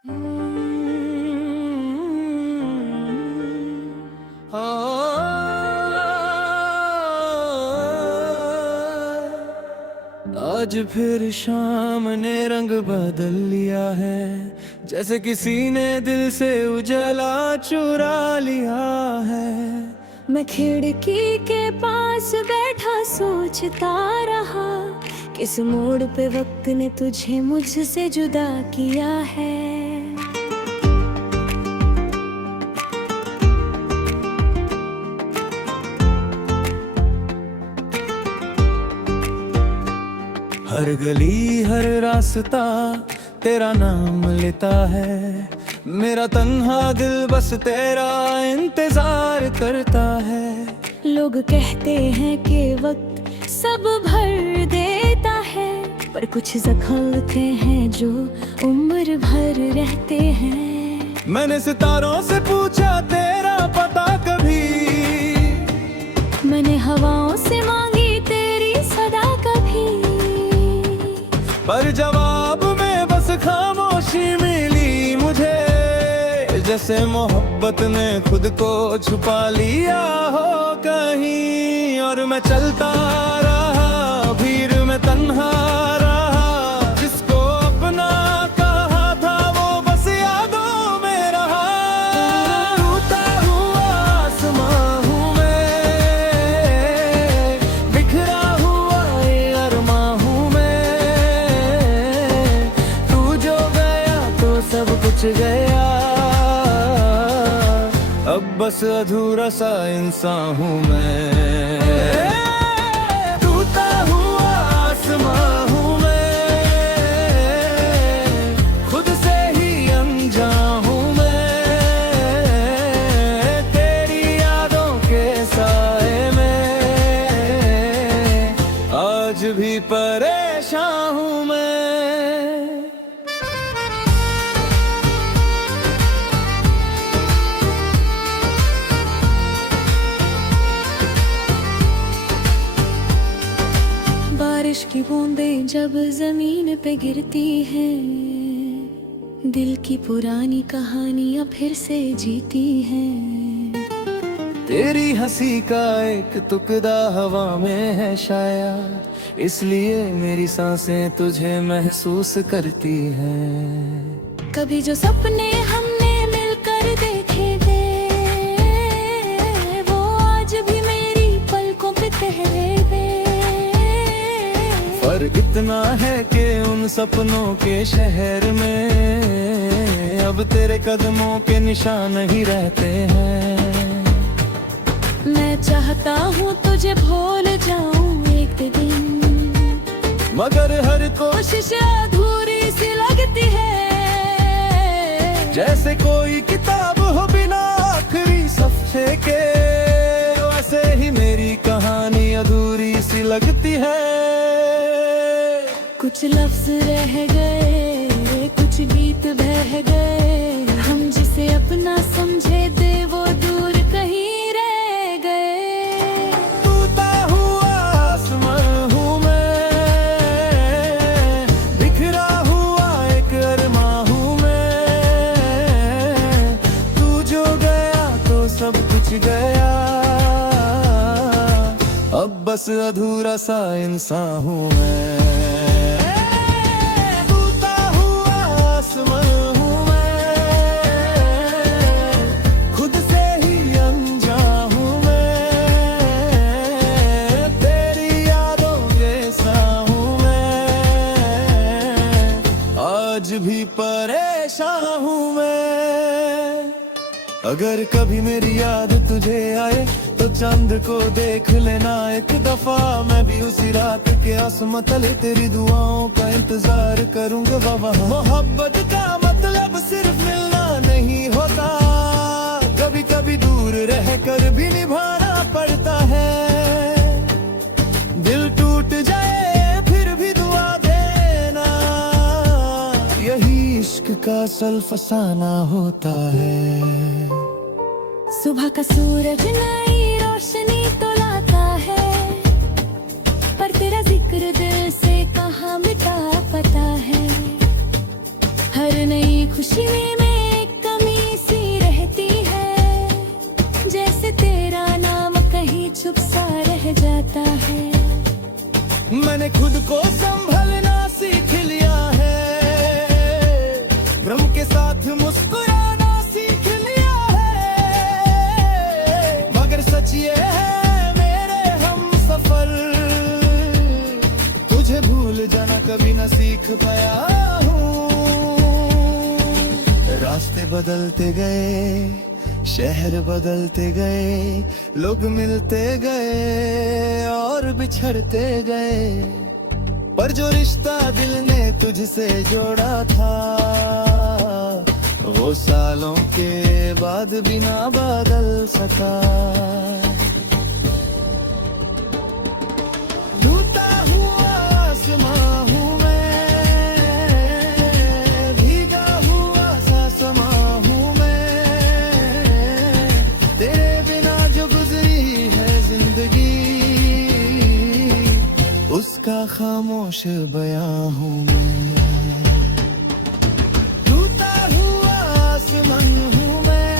आज फिर शाम ने रंग बदल लिया है, जैसे किसी ने दिल से उजाला चुरा लिया है। मैं खिड़की के पास बैठा सोचता रहा, किस मोड़ पे वक्त ने तुझे मुझसे जुदा किया है। हर गली हर रास्ता तेरा नाम लेता है, मेरा तन्हा दिल बस तेरा इंतजार करता है। लोग कहते हैं कि वक्त सब भर देता है, पर कुछ जख्म होते हैं जो उम्र भर रहते हैं। मैंने सितारों से पूछा तेरा पता कभी, मैंने हवाओं से मांगी तेरी सदा कभी, पर जवाब में बस खामोशी मिली मुझे। जैसे मोहब्बत ने खुद को छुपा लिया हो कहीं, और मैं चलता रहा भीड़ में तन्हा रहा। जिसको अपना कहा था वो बस यादों में रहा। टूटा हुआ आसमां हूँ मैं, बिखरा हुआ ये अरमां हूँ मैं। तू जो गया तो सब कुछ गया, अब बस अधूरा सा इंसान हूँ मैं। टूटा हुआ आसमां हूँ मैं, खुद से ही अनजान हूँ मैं। तेरी यादों के साए में आज भी परेशान हूँ मैं। बारिश की बूंदें जब जमीन पे गिरती हैं, दिल की पुरानी कहानियां फिर से जीती हैं। तेरी हंसी का एक टुकड़ा हवा में है शायद, इसलिए मेरी सांसें तुझे महसूस करती हैं। कभी जो सपने हमने मिलकर देखे थे, वो आज भी मेरी पलकों पे ठहरे थे। पर इतना है कि उन सपनों के शहर में अब तेरे कदमों के निशान ही रहते हैं। मैं चाहता हूँ तुझे भूल जाऊं एक दिन, मगर हर कोशिश अधूरी सी लगती है। जैसे कोई किताब हो बिना आखिरी सफ़े के, वैसे ही मेरी कहानी अधूरी सी लगती है। कुछ लफ्ज रह गए, कुछ गीत बह गए, हम जिसे अपना समझे थे वो दूर कहीं रह गए। टूटा हुआ आसमां हूँ मैं, बिखरा हुआ एक अरमां हूँ मैं। तू जो गया तो सब कुछ गया, अब बस अधूरा सा इंसान हूँ मैं। आज भी परेशान हूँ मैं। अगर कभी मेरी याद तुझे आए तो चांद को देख लेना एक दफा। मैं भी उसी रात के आसमां तले तेरी दुआओं का इंतजार करूंगा वहाँ। मोहब्बत का मतलब सिर्फ मिलना नहीं होता, कभी कभी दूर रह कर भी निभाना पड़ता है। दिल टूट जाए फिर भी दुआ देना, यही इश्क का असल फसाना होता है। सुबह का सूरज नई रोशनी तो लाता है, पर तेरा जिक्र दिल से कहाँ मिटा पता है। हर नई खुशी नशीले में एक कमी सी रहती है, जैसे तेरा नाम कहीं चुप सा रह जाता है। मैंने खुद को संभलना सीख लिया है, भ्रम के साथ मुस्कुराना सीख लिया है, मगर सच ये है मेरे हम सफर, तुझे भूल जाना कभी न सीख पाया हूँ। रास्ते बदलते गए, शहर बदलते गए, लोग मिलते गए और बिछड़ते गए, पर जो रिश्ता दिल ने तुझसे जोड़ा था, वो सालों के बाद भी ना बदल सका। टूटा हुआ आसमां हूँ मैं, भीगा हुआ सा समा हूँ मैं, तेरे बिना जो गुजरी है जिंदगी, उसका खामोश बयां हूँ मैं। टूटा हुआ आसमान हूँ मैं,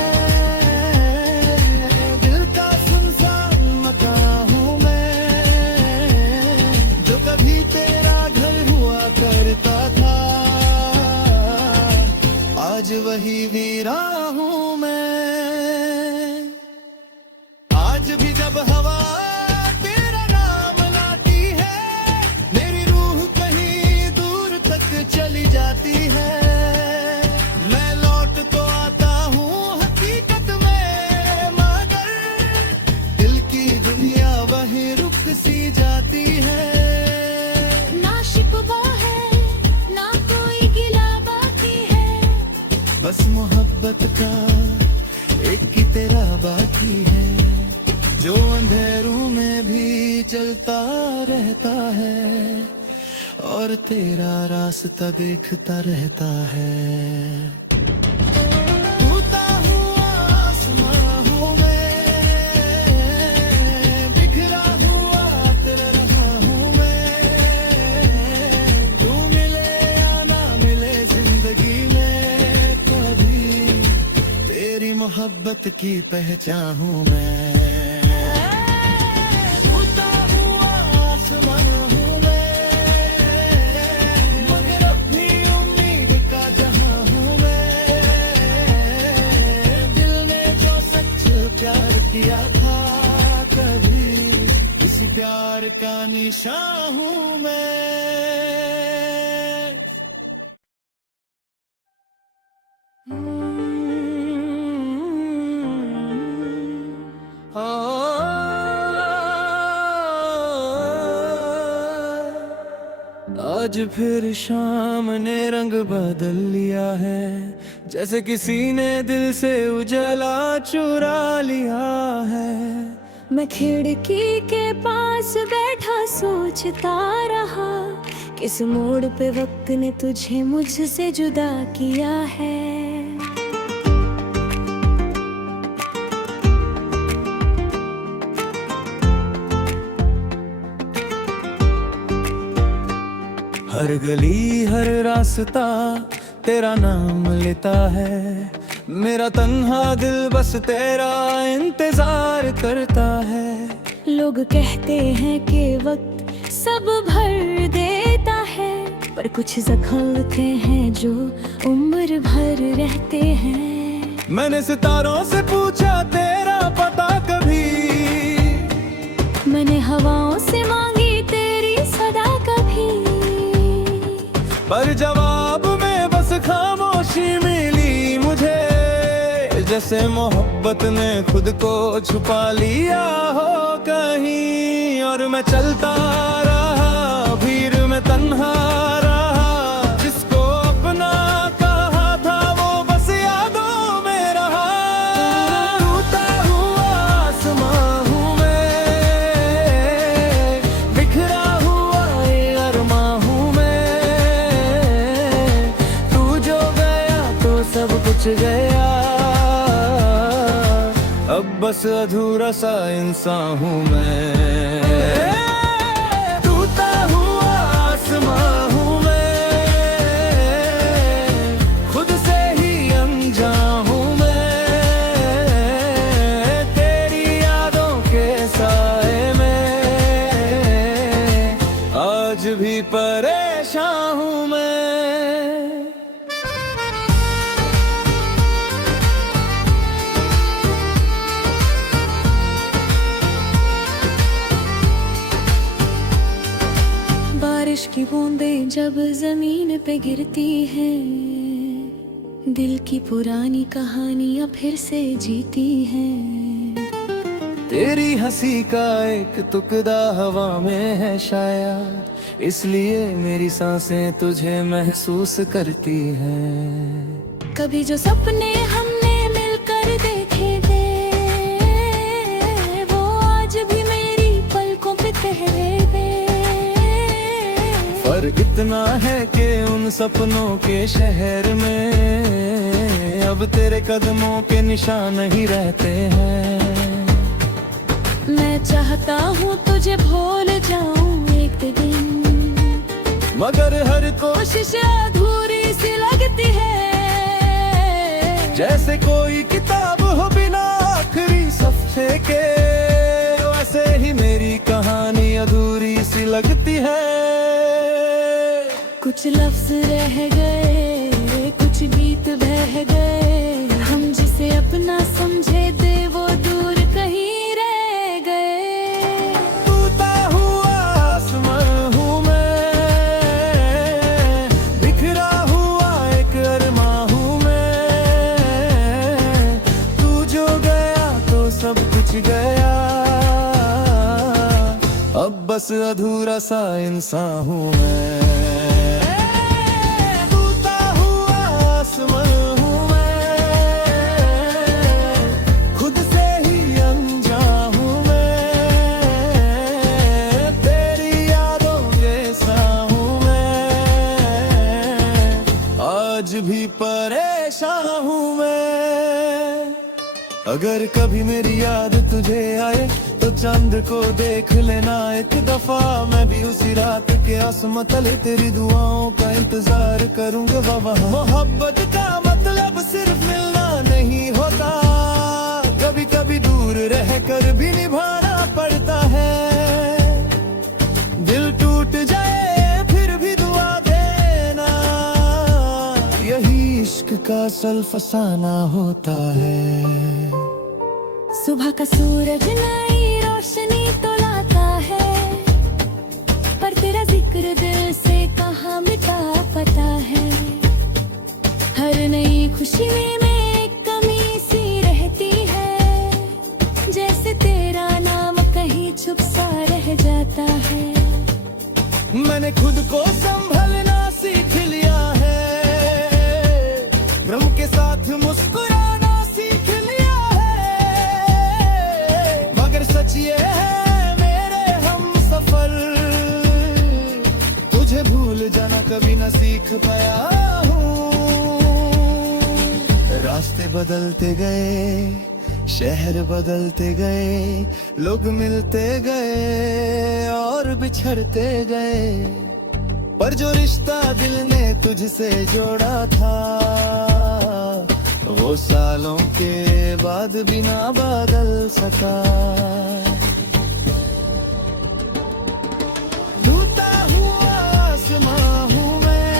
दिल का सुनसान मकान हूँ मैं, जो कभी तेरा घर हुआ करता था, आज वही वीरा हूँ मैं। आज भी जब हवा तेरा नाम लाती है, मेरी रूह कहीं दूर तक चली जाती है, मैं लौट तो आता हूँ हकीकत में, मगर दिल की दुनिया वहीं रुक सी जाती है। ना शिकवा है ना कोई गिला बाकी है, बस मोहब्बत का एक की तेरा बाकी है, जो अंधेरों में भी चलता रहता है और तेरा रास्ता देखता रहता है। टूटा हुआ आसमां हूँ मैं, बिखरा हुआ तेरा रहा हूँ मैं, तू मिले या ना मिले जिंदगी में कभी, तेरी मोहब्बत की पहचान हूँ मैं। टूटा हुआ आसमान हूँ मैं, मगर अपनी उम्मीद का जहां हूँ मैं, दिल ने जो सच प्यार किया था कभी, उसी प्यार का निशान हूँ मैं। आज फिर शाम ने रंग बदल लिया है, जैसे किसी ने दिल से उजाला चुरा लिया है। मैं खिड़की के पास बैठा सोचता रहा, किस मोड़ पे वक्त ने तुझे मुझसे जुदा किया है। हर गली हर रास्ता तेरा नाम लेता है, मेरा तन्हा दिल बस तेरा इंतजार करता है। लोग कहते हैं कि वक्त सब भर देता है, पर कुछ जख्म होते हैं जो उम्र भर रहते हैं। मैंने सितारों से पूछा तेरा पता कभी, मैंने हवाओं से मांगी तेरी सदा कभी, पर जवाब में बस खामोशी मिली मुझे, जैसे मोहब्बत ने खुद को छुपा लिया हो कहीं। और मैं चलता रहा भीड़ में तन्हा रहा, जिसको अपना कहा था वो बस यादों में रहा। टूटा हुआ आसमां हूँ मैं, बिखरा हुआ ये अरमां हूँ मैं, तू जो गया तो सब कुछ गया, अब बस अधूरा सा इंसान हूँ मैं। टूटा हुआ आसमां हूँ मैं, खुद से ही जब जमीन पे गिरती है, दिल की पुरानी कहानियां फिर से जीती हैं। तेरी हंसी का एक टुकड़ा हवा में है शायद, इसलिए मेरी सांसें तुझे महसूस करती हैं। कभी जो सपने हमने मिलकर देखे थे, वो आज भी मेरी पलकों पे ठहरे थे। फर्क इतना है कि उन सपनों के शहर में अब तेरे कदमों के निशान ही रहते हैं। मैं चाहता हूँ तुझे भूल जाऊं एक दिन, मगर हर कोशिश अधूरी सी लगती है। जैसे कोई किताब हो बिना आखिरी सफ़े के, वैसे ही मेरी कहानी अधूरी सी लगती है। कुछ लफ्ज रह गए, कुछ गीत बह गए, हम जिसे अपना समझे थे वो दूर कहीं रह गए। टूटा हुआ आसमां हूँ मैं, बिखरा हुआ एक अरमां हूँ मैं। तू जो गया तो सब कुछ गया, अब बस अधूरा सा इंसान हूँ मैं। आज भी परेशान हूँ मैं। अगर कभी मेरी याद तुझे आए तो चांद को देख लेना एक दफा। मैं भी उसी रात के आसमां तले तेरी दुआओं का इंतजार करूंगा वहाँ। मोहब्बत का मतलब सिर्फ मिलना नहीं होता, कभी कभी दूर रह कर भी निभाना पड़ता है। दिल टूट जाए फिर भी दुआ देना, यही इश्क का असल फसाना होता है। सुबह का सूरज नई रोशनी तो लाता है, पर तेरा जिक्र दिल से कहाँ मिटा पता है। हर नई खुशी में एक कमी सी रहती है, जैसे तेरा नाम कहीं छुप सा रह जाता है। मैंने खुद को संभलना सीख लिया है, गम के साथ मुस्कुराना सीख लिया है। मगर सच ये है मेरे हम सफर, तुझे भूल जाना कभी न सीख पाया हूँ। रास्ते बदलते गए, शहर बदलते गए, लोग मिलते गए और बिछड़ते गए, पर जो रिश्ता दिल ने तुझसे जोड़ा था, वो सालों के बाद भी ना बदल सका। टूटा हुआ आसमां हूँ मैं,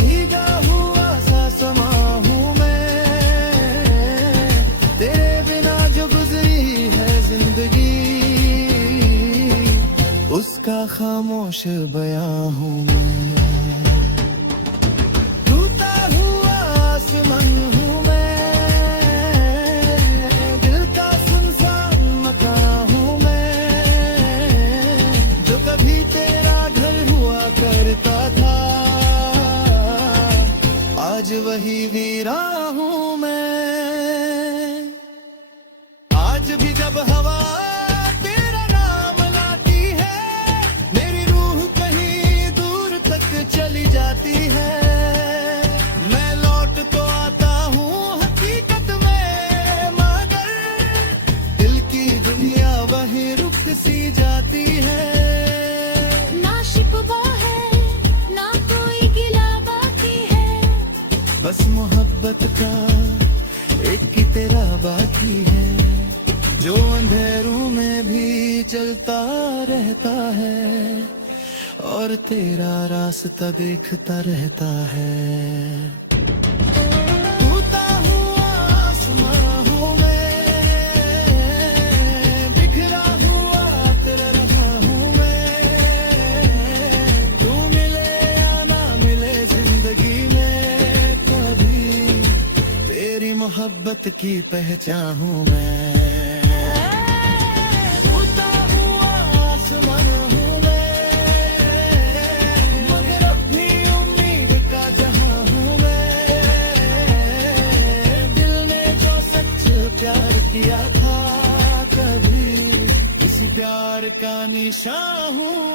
भीगा हुआ सा समा हूँ मैं। तेरे बिना जो गुजरी है जिंदगी, उसका खामोश बयां हूँ मैं। टूटा हुआ आसमान हूँ मैं, दिल का सुनसान मकान हूँ मैं। जो कभी तेरा घर हुआ करता था, आज वही वीरान हूँ मैं। आज भी जब हवा तेरा नाम लाती है, मेरी रूह कहीं दूर तक चली जाती है। मैं लौट तो आता हूँ हकीकत में, मगर दिल की दुनिया वहीं रुक सी जाती है। ना शिकवा है ना कोई गिला बाकी है, बस मोहब्बत का एक की तेरा बाकी है, जो अंधेरों में भी चलता रहता है और तेरा रास्ता देखता रहता है। टूटा हुआ आसमां हूँ मैं, बिखरा हुआ तेरा रहा हूँ मैं। मोहब्बत की पहचान हूँ मैं, टूटा हुआ आसमान हूँ मैं, मगर अब भी उम्मीद का जहां हूँ मैं, दिल ने जो सच प्यार किया था कभी इस प्यार का निशान हूँ